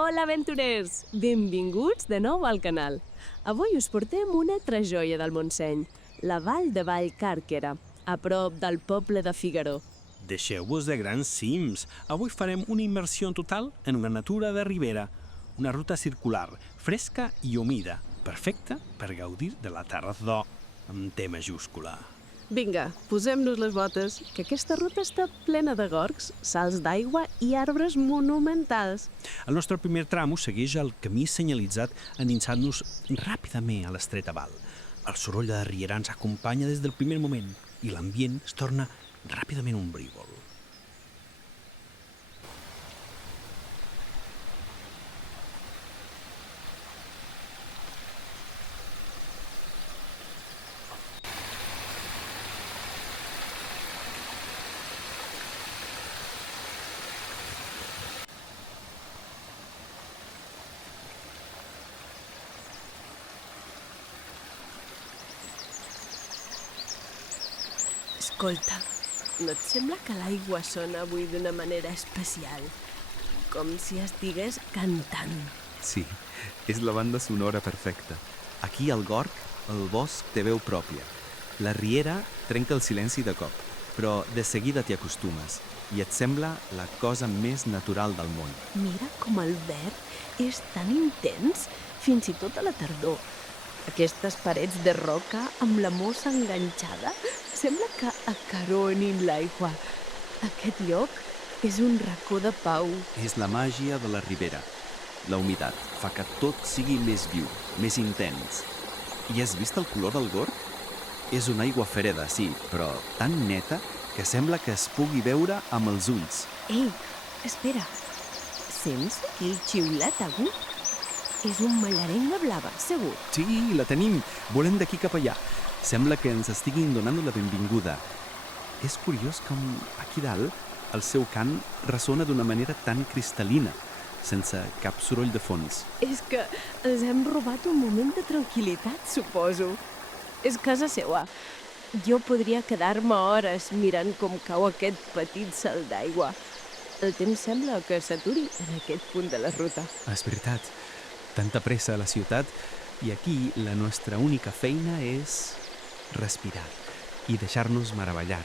Hola, aventurers! Benvinguts de nou al canal. Avui us portem una altra joia del Montseny, la Vall de Vallcàrquera, a prop del poble de Figaró. Deixeu-vos de grans cims. Avui farem una immersió total en la natura de Ribera. Una ruta circular, fresca i humida, perfecta per gaudir de la tardor amb T majúscula. Vinga, posem-nos les botes, que aquesta ruta està plena de gorgs, salts d'aigua i arbres monumentals. El nostre primer tram segueix el camí senyalitzat endinsant-nos ràpidament a l'estreta val. El soroll de la riera ens acompanya des del primer moment i l'ambient es torna ràpidament ombrívol. Escolta, no et sembla que l'aigua sona avui d'una manera especial? Com si estigués cantant. Sí, és la banda sonora perfecta. Aquí al Gorg, el bosc té veu pròpia. La riera trenca el silenci de cop, però de seguida t'hi acostumes i et sembla la cosa més natural del món. Mira com el verd és tan intens, fins i tot a la tardor. Aquestes parets de roca amb la mossa enganxada sembla que acaronin l'aigua. Aquest lloc és un racó de pau. És la màgia de la ribera. La humitat fa que tot sigui més viu, més intens. I has vist el color del Gorg? És una aigua freda, sí, però tan neta que sembla que es pugui veure amb els ulls. Ei, espera. Sents aquell xiulet agut? És un mallarenga blava, segur. Sí, la tenim. Volem d'aquí cap allà. Sembla que ens estiguin donant la benvinguda. És curiós com aquí dalt el seu cant ressona d'una manera tan cristal·lina, sense cap soroll de fons. És que els hem robat un moment de tranquil·litat, suposo. És casa seua. Jo podria quedar-me hores mirant com cau aquest petit salt d'aigua. El temps sembla que s'aturi en aquest punt de la ruta. És veritat. Tanta pressa a la ciutat i aquí la nostra única feina és respirar i deixar-nos meravellar.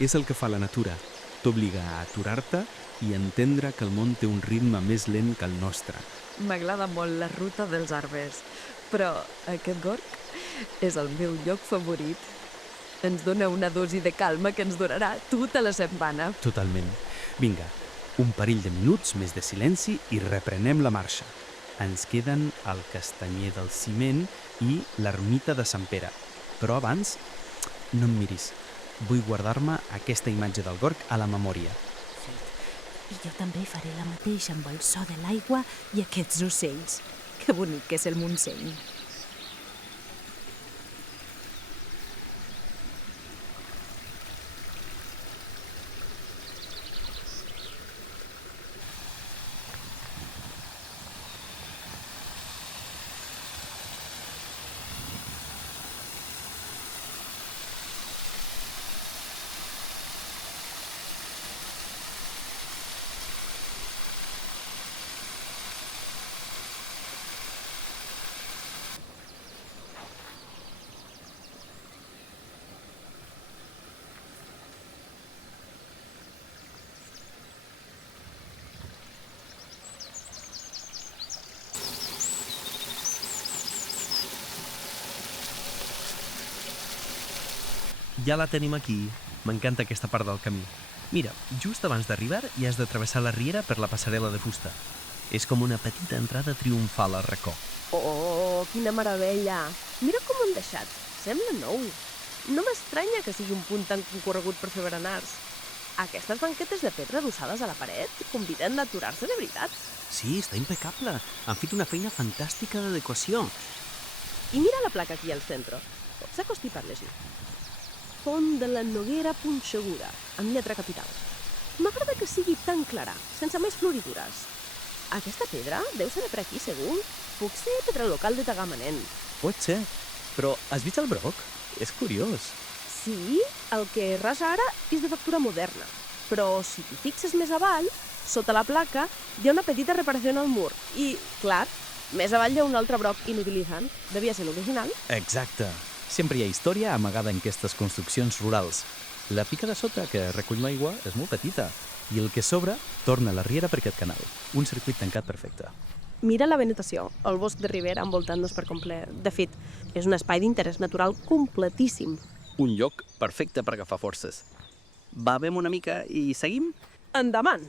És el que fa la natura. T'obliga a aturar-te i entendre que el món té un ritme més lent que el nostre. M'agrada molt la ruta dels arbres, però aquest gorg és el meu lloc favorit. Ens dona una dosi de calma que ens durarà tota la setmana. Totalment. Vinga, un parell de minuts més de silenci i reprenem la marxa. Ens queden el castanyer del ciment i l'ermita de Sant Pere. Però abans, no em miris. Vull guardar-me aquesta imatge del Gorg a la memòria. Sí, i jo també faré la mateixa amb el so de l'aigua i aquests ocells. Que bonic és el Montseny. Ja la tenim aquí. M'encanta aquesta part del camí. Mira, just abans d'arribar ja has de travessar la riera per la passarel·la de fusta. És com una petita entrada triomfal al racó. Oh, quina meravella! Mira com ho han deixat. Sembla nou. No m'estranya que sigui un punt tan concorregut per fer berenars. Aquestes banquetes de pedra adossades a la paret conviden a aturar-se de veritat. Sí, està impecable. Han fet una feina fantàstica d'adequació. I mira la placa aquí al centre. S'acosti per llegir. Font de la Noguera Punxeguda, amb lletra capital. M'agrada que sigui tan clara, sense més floridures. Aquesta pedra deu ser de per aquí, segur. Puc ser pedra local de Tagamanent. Pot ser, però has vist el broc? És curiós. Sí, el que rasa ara és de factura moderna. Però si t'hi fixes més avall, sota la placa hi ha una petita reparació al mur i, clar, més avall hi ha un altre broc inutilitzant. Devia ser l'original. Exacte. Sempre hi ha història amagada en aquestes construccions rurals. La pica de sota que recull l'aigua és molt petita i el que sobra torna a la riera per aquest canal. Un circuit tancat perfecte. Mira la vegetació, el bosc de ribera envoltant-nos per complet. De fet, és un espai d'interès natural completíssim. Un lloc perfecte per agafar forces. Bevem una mica i seguim? Endavant!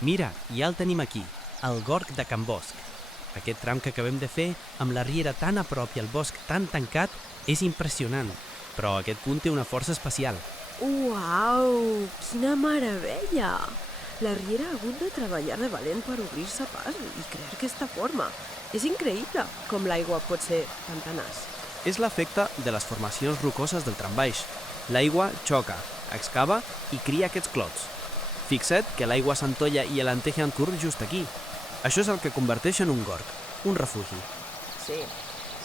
Mira, ja el tenim aquí, el Gorg de Can Bosc. Aquest tram que acabem de fer, amb la riera tan a prop i el bosc tan tancat, és impressionant. Però aquest punt té una força especial. Uau, quina meravella! La riera ha hagut de treballar de valent per obrir-se pas i crear aquesta forma. És increïble com l'aigua pot ser tan tenaç. És l'efecte de les formacions rocoses del tram baix. L'aigua xoca, excava i cria aquests clots. Fixa't que l'aigua s'entolla i alenteja en curt just aquí. Això és el que converteix en un gorg, un refugi. Sí,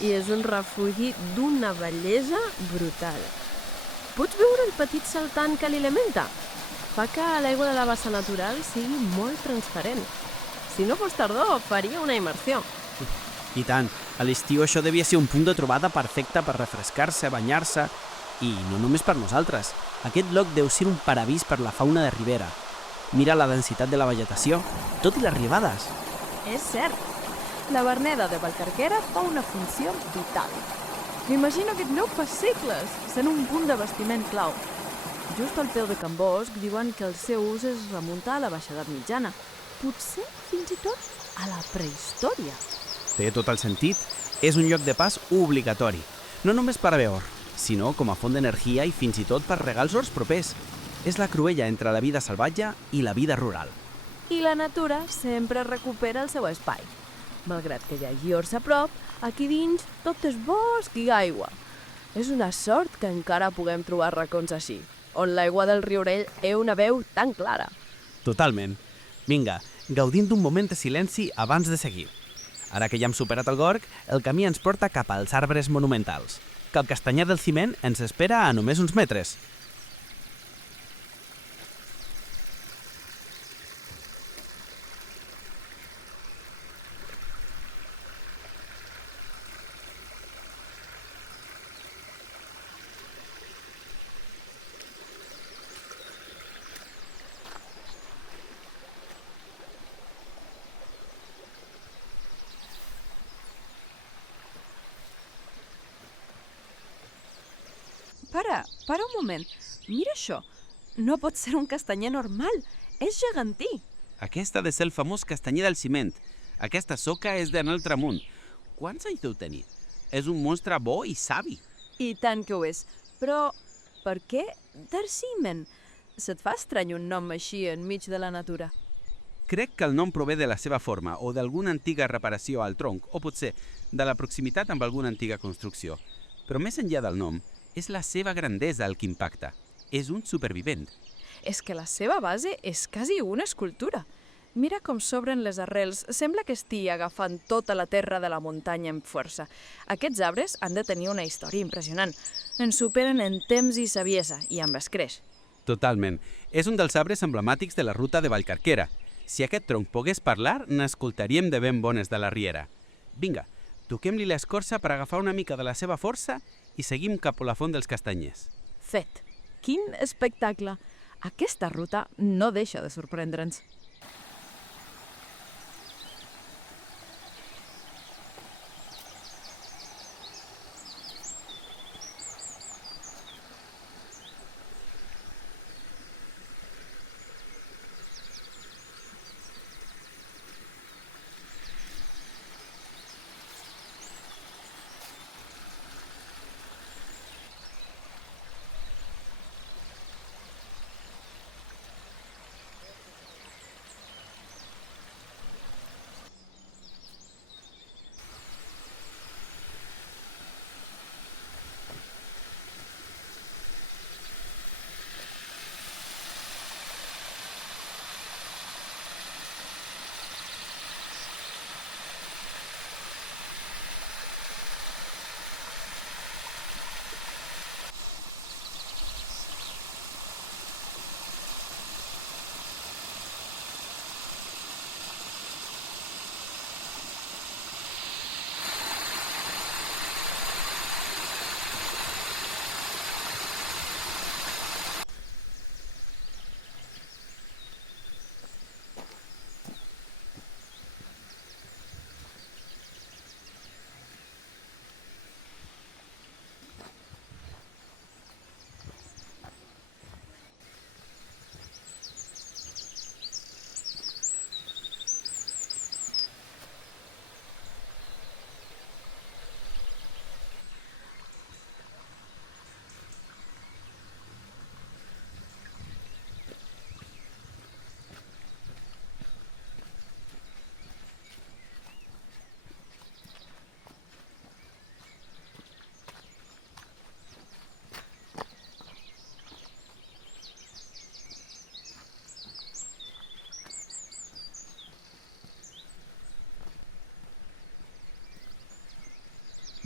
i és un refugi d'una bellesa brutal. Pots veure el petit saltant que l'alimenta? Fa que l'aigua de la bassa natural sigui molt transparent. Si no fos tardor, faria una immersió. I tant, a l'estiu això devia ser un punt de trobada perfecte per refrescar-se, banyar-se, i no només per nosaltres. Aquest lloc deu ser un paradís per la fauna de ribera. Mira la densitat de la vegetació, tot i les ribades. És cert. La Verneda de Vallcarquera fa una funció vital. M'imagino aquest lloc fa segles, sent un punt d'abastiment clau. Just al peu de Can Bosc diuen que el seu ús es remunta a la Baixa Edat Mitjana. Potser fins i tot a la prehistòria. Té tot el sentit. És un lloc de pas obligatori. No només per a beure, sinó com a font d'energia i fins i tot per regar els horts propers. És la cruella entre la vida salvatge i la vida rural. I la natura sempre recupera el seu espai. Malgrat que hi hagi horts a prop, aquí dins tot és bosc i aigua. És una sort que encara puguem trobar racons així, on l'aigua del riurell és una veu tan clara. Totalment. Vinga, gaudint d'un moment de silenci abans de seguir. Ara que ja hem superat el gorg, el camí ens porta cap als arbres monumentals, que el castanyer del ciment ens espera a només uns metres. Para un moment. Mira això. No pot ser un castanyer normal. És gegantí. Aquest ha de ser el famós castanyer del ciment. Aquesta soca és d'en el tramunt. Quants anys deu tenir? És un monstre bo i savi. I tant que ho és. Però per què d'arcimen? Se't fa estrany un nom així enmig de la natura? Crec que el nom prové de la seva forma o d'alguna antiga reparació al tronc, o potser de la proximitat amb alguna antiga construcció. Però més enllà del nom, és la seva grandesa el que impacta. És un supervivent. És que la seva base és quasi una escultura. Mira com s'obren les arrels. Sembla que estigui agafant tota la terra de la muntanya amb força. Aquests arbres han de tenir una història impressionant. Ens superen en temps i saviesa, i amb escreix. Totalment. És un dels arbres emblemàtics de la ruta de Vallcarquera. Si aquest tronc pogués parlar, n'escoltaríem de ben bones de la riera. Vinga, toquem-li l'escorça per agafar una mica de la seva força i seguim cap a la font dels castanyers. Fet. Quin espectacle! Aquesta ruta no deixa de sorprendre'ns.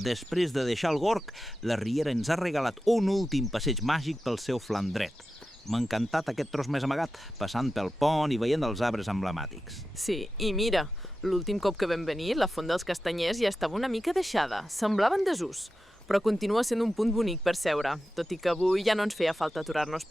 Després de deixar el Gorg, la Riera ens ha regalat un últim passeig màgic pel seu flanc dret. M'ha encantat aquest tros més amagat, passant pel pont i veient els arbres emblemàtics. Sí, i mira, l'últim cop que vam venir, la Font dels Castanyers ja estava una mica deixada, semblava en desús, però continua sent un punt bonic per seure, tot i que avui ja no ens feia falta aturar-nos.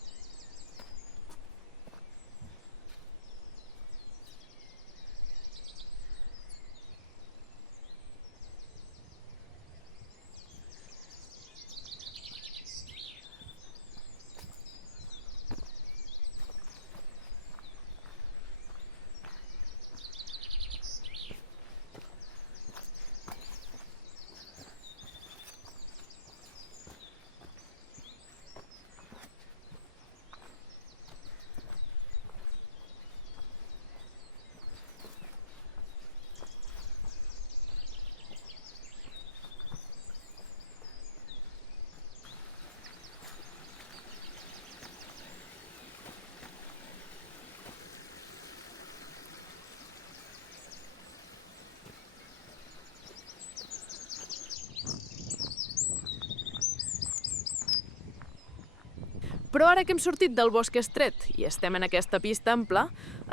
Però ara que hem sortit del bosc estret i estem en aquesta pista ampla,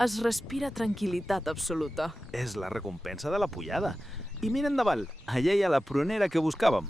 es respira tranquil·litat absoluta. És la recompensa de la pujada. I mira endavant, allà hi ha la prunera que buscàvem.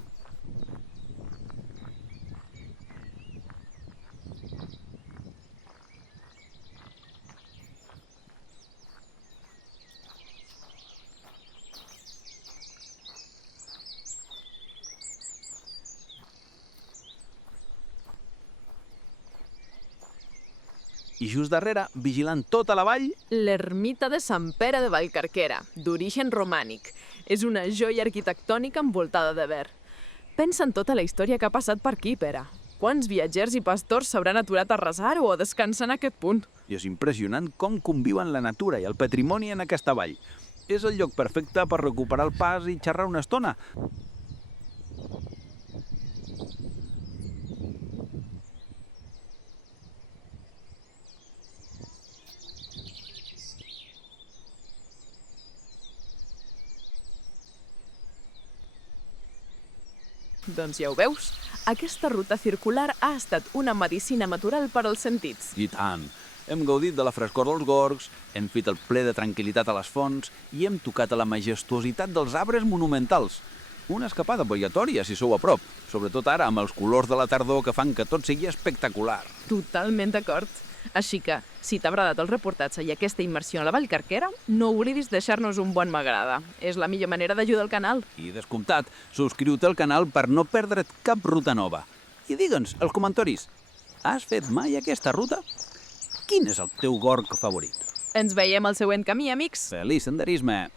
I just darrere, vigilant tota la vall, L'ermita de Sant Pere de Vallcarquera, d'origen romànic. És una joia arquitectònica envoltada de verd. Pensa en tota la història que ha passat per aquí, Pere. Quants viatgers i pastors s'hauran aturat a resar o a descansar en aquest punt? i és impressionant com conviuen la natura i el patrimoni en aquesta vall. És el lloc perfecte per recuperar el pas i xerrar una estona. Doncs ja ho veus, aquesta ruta circular ha estat una medicina natural per als sentits. I tant! Hem gaudit de la frescor dels gorgs, hem fet el ple de tranquil·litat a les fonts i hem tocat a la majestuositat dels arbres monumentals. Una escapada obligatòria, si sou a prop, sobretot ara amb els colors de la tardor que fan que tot sigui espectacular. Totalment d'acord. Així que, si t'ha agradat el reportatge i aquesta immersió a la Vallcarquera, no oblidis deixar-nos un bon m'agrada. És la millor manera d'ajudar el canal. I descomptat, subscriu-te al canal per no perdre't cap ruta nova. I digue'ns als comentaris, has fet mai aquesta ruta? Quin és el teu gorg favorit? Ens veiem al següent camí, amics. Feliç senderisme!